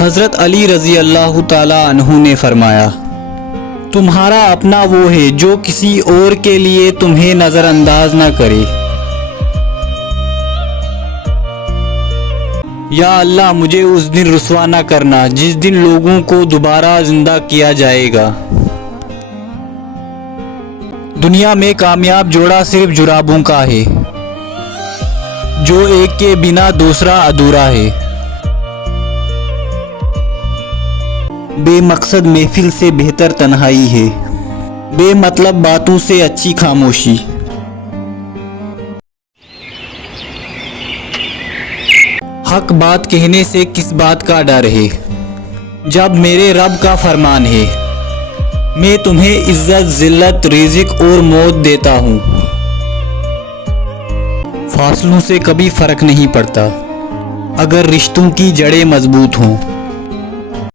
حضرت علی رضی اللہ تعالی عنہ نے فرمایا، تمہارا اپنا وہ ہے جو کسی اور کے لیے تمہیں نظر انداز نہ کرے۔ یا اللہ مجھے اس دن رسوا نہ کرنا جس دن لوگوں کو دوبارہ زندہ کیا جائے گا۔ دنیا میں کامیاب جوڑا صرف جرابوں کا ہے، جو ایک کے بنا دوسرا ادھورا ہے۔ بے مقصد محفل سے بہتر تنہائی ہے، بے مطلب باتوں سے اچھی خاموشی۔ حق بات کہنے سے کس بات کا ڈر ہے، جب میرے رب کا فرمان ہے، میں تمہیں عزت، ذلت، رزق اور موت دیتا ہوں۔ فاصلوں سے کبھی فرق نہیں پڑتا اگر رشتوں کی جڑیں مضبوط ہوں۔